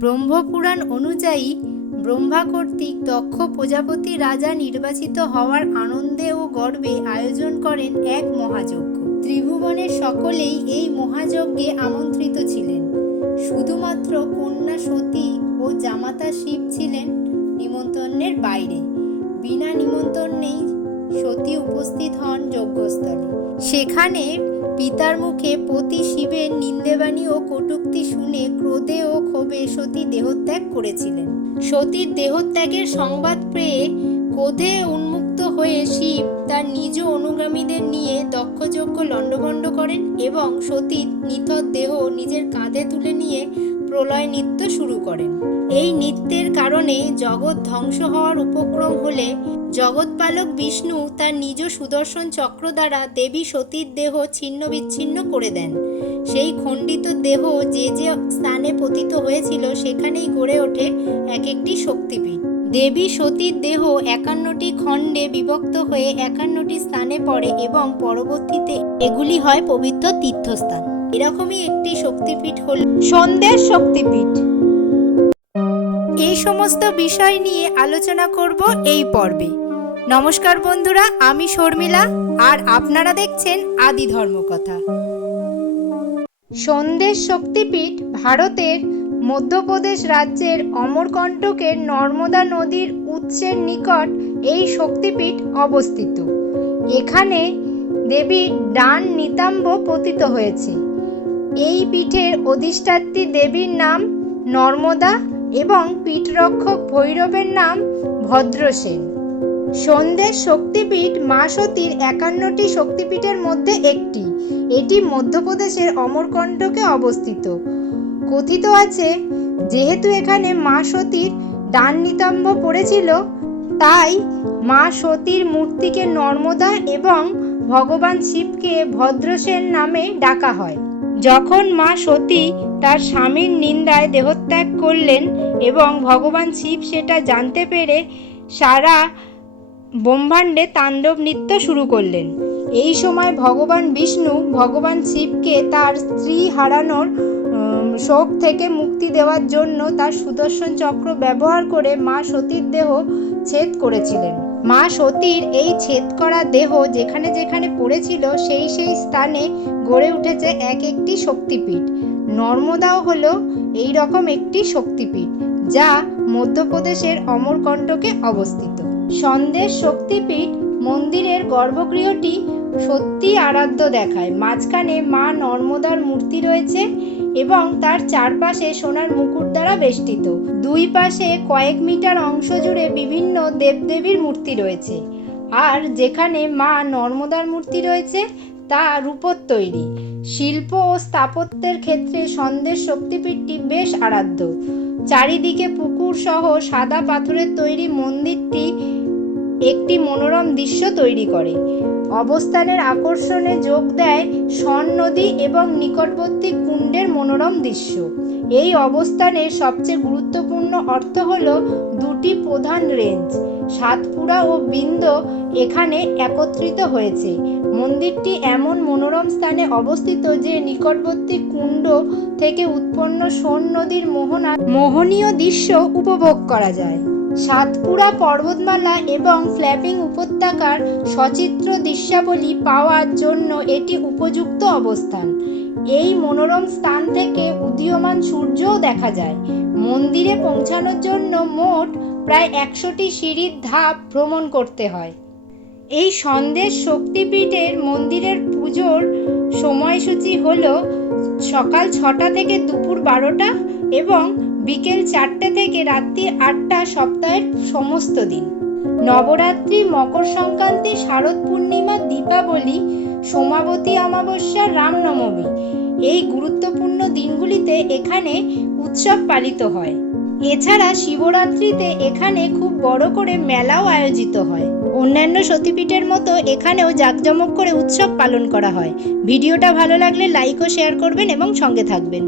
ব্রহ্মপুরাণ অনুযায়ী ব্রহ্মা কর্তৃক দক্ষ প্রজাপতি রাজা নির্বাচিত হওয়ার আনন্দে ও গর্বে আয়োজন করেন এক মহাযজ্ঞ। ত্রিভুবনের সকলেই এই মহাযজ্ঞে আমন্ত্রিত ছিলেন। শুধুমাত্র কন্যা সতী ও জামাতা শিব ছিলেন নিমন্ত্রণের বাইরে। বিনা নিমন্ত্রণেই সতী উপস্থিত হন যজ্ঞস্থলে। সেখানে পিতার মুখে পতি শিবের নিন্দেবাণী ও কটূক্তি শুনে ক্রোধে ও ক্ষোভে সতী দেহত্যাগ করেছিলেন। সতীর দেহত্যাগের সংবাদ পেয়ে ক্রোধে উন্মুক্ত হয়ে শিব তার নিজ অনুগামীদের নিয়ে দক্ষযজ্ঞ লণ্ডভণ্ড করেন এবং সতীর নিথর দেহ নিজের কাঁধে তুলে নিয়ে প্রলয় নৃত্য শুরু করেন। এই নৃত্যের কারণে জগৎ ধ্বংস হওয়ার উপক্রম হলে জগৎপালক বিষ্ণু তার নিজ সুদর্শন চক্র দ্বারা দেবী সতীর দেহ ছিন্ন বিচ্ছিন্ন করে দেন। সেই খণ্ডিত দেহ যে যে স্থানে পতিত হয়েছিল সেখানেই গড়ে ওঠে এক একটি শক্তিপীঠ। দেবী সতীর দেহ একান্নটি খণ্ডে বিভক্ত হয়ে একান্নটি স্থানে পড়ে এবং পরবর্তীতে এগুলি হয় পবিত্র তীর্থস্থান। এরকমই একটি শক্তিপীঠ হল সন্ধ্যের শক্তিপীঠ। এই সমস্ত বিষয় নিয়ে আলোচনা করব এই পর্বে। নমস্কার বন্ধুরা, আমি শর্মিলা, আর আপনারা দেখছেন আদি ধর্মকথা। সন্দেশ শক্তিপীঠ ভারতের মধ্যপ্রদেশ রাজ্যের অমরকণ্টকের নর্মদা নদীর উৎসের নিকট এই শক্তিপীঠ অবস্থিত। এখানে দেবী ডান নিতাম্ব পতিত হয়েছে। এই পীঠের অধিষ্ঠাত্রী দেবীর নাম নর্মদা এবং পীঠরক্ষক ভৈরবের নাম ভদ্রসেন। সন্দেশ শক্তিপীঠ মা সতীর একান্নটি শক্তিপীঠের মধ্যে একটি। এটি মধ্যপ্রদেশের অমরকণ্টকে অবস্থিত। কথিত আছে, যেহেতু এখানে মা সতীর ডান নিতম্ব পড়েছিল, তাই মা সতীর মূর্তিকে নর্মদা এবং ভগবান শিবকে ভদ্রসেন নামে ডাকা হয়। যখন মা সতী তার স্বামীর নিন্দায় দেহত্যাগ করলেন এবং ভগবান শিব সেটা জানতে পেরে সারা ব্রহ্মাণ্ডে তাণ্ডব নৃত্য শুরু করলেন। এই সময় ভগবান বিষ্ণু ভগবান শিবকে তার স্ত্রী হারানোর শোক থেকে মুক্তি দেওয়ার জন্য তার সুদর্শন চক্র ব্যবহার করে মা সতীর দেহ ছেদ করেছিলেন। মা সতীর এই ছেদ করা দেহ যেখানে যেখানে পড়েছিল সেই সেই স্থানে গড়ে উঠেছে এক একটি শক্তিপীঠ। নর্মদাও হল এই রকম একটি শক্তিপীঠ, যা মধ্যপ্রদেশের অমরকণ্টকে অবস্থিত। সন্দেশ শক্তিপীঠ মন্দিরের গর্ভগৃহটি সত্যি আরাধ্য দেখায়। মাঝখানে মা নর্মদার মূর্তি রয়েছে এবং তার চারপাশে সোনার মুকুট দ্বারা বেষ্টিত। দুই পাশে কয়েক মিটার অংশ জুড়ে বিভিন্ন দেবদেবীর মূর্তি রয়েছে। আর যেখানে মা নর্মদার মূর্তি রয়েছে, তা রূপোর তৈরি। শিল্প ও স্থাপত্যের ক্ষেত্রে সন্দেশ শক্তিপীঠটি বেশ আরাধ্য। চারিদিকে পুকুর সহ সাদা পাথরের তৈরি মন্দিরটি একটি মনোরম দৃশ্য তৈরি করে। অবস্থানের আকর্ষণে যোগ দেয় সন নদী এবং নিকটবর্তী কুণ্ডের মনোরম দৃশ্য। এই অবস্থানের সবচেয়ে গুরুত্বপূর্ণ অর্থ হল দুটি প্রধান রেঞ্জ, সাতপুরা ও বিন্দ, এখানে একত্রিত হয়েছে। মন্দিরটি এমন মনোরম স্থানে অবস্থিত যে নিকটবর্তী কুণ্ড থেকে উৎপন্ন সোন নদীর মোহনা মোহনীয় দৃশ্য উপভোগ করা যায়। সাতপুরা পর্বতমালা এবং ফ্ল্যাপিং উপত্যকার সচিত্র দৃশ্যাবলী পাওয়ার জন্য এটি উপযুক্ত অবস্থান। এই মনোরম স্থান থেকে উদীয়মান সূর্যও দেখা যায়। মন্দিরে পৌঁছানোর জন্য মোট প্রায় একশোটি সিঁড়ির ধাপ ভ্রমণ করতে হয়। এই সন্দেশ শক্তিপীঠের মন্দিরের পুজোর সময়সূচি হল সকাল ছটা থেকে দুপুর বারোটা এবং বিকেল চারটে থেকে রাত্রি আটটা সপ্তাহের সমস্ত দিন। নবরাত্রি, মকর সংক্রান্তি, শারদ পূর্ণিমা, দীপাবলি, সোমাবতী অমাবস্যা রামনবমী এই গুরুত্বপূর্ণ দিনগুলিতে এখানে উৎসব পালিত হয়। এছাড়া শিবরাত্রিতে এখানে খুব বড় করে মেলাও আয়োজিত হয়। অন্যান্য সতীপীঠের মতো এখানেও জাঁকজমক করে উৎসব পালন করা হয়। ভিডিওটা ভালো লাগলে লাইক ও শেয়ার করবেন এবং সঙ্গে থাকবেন।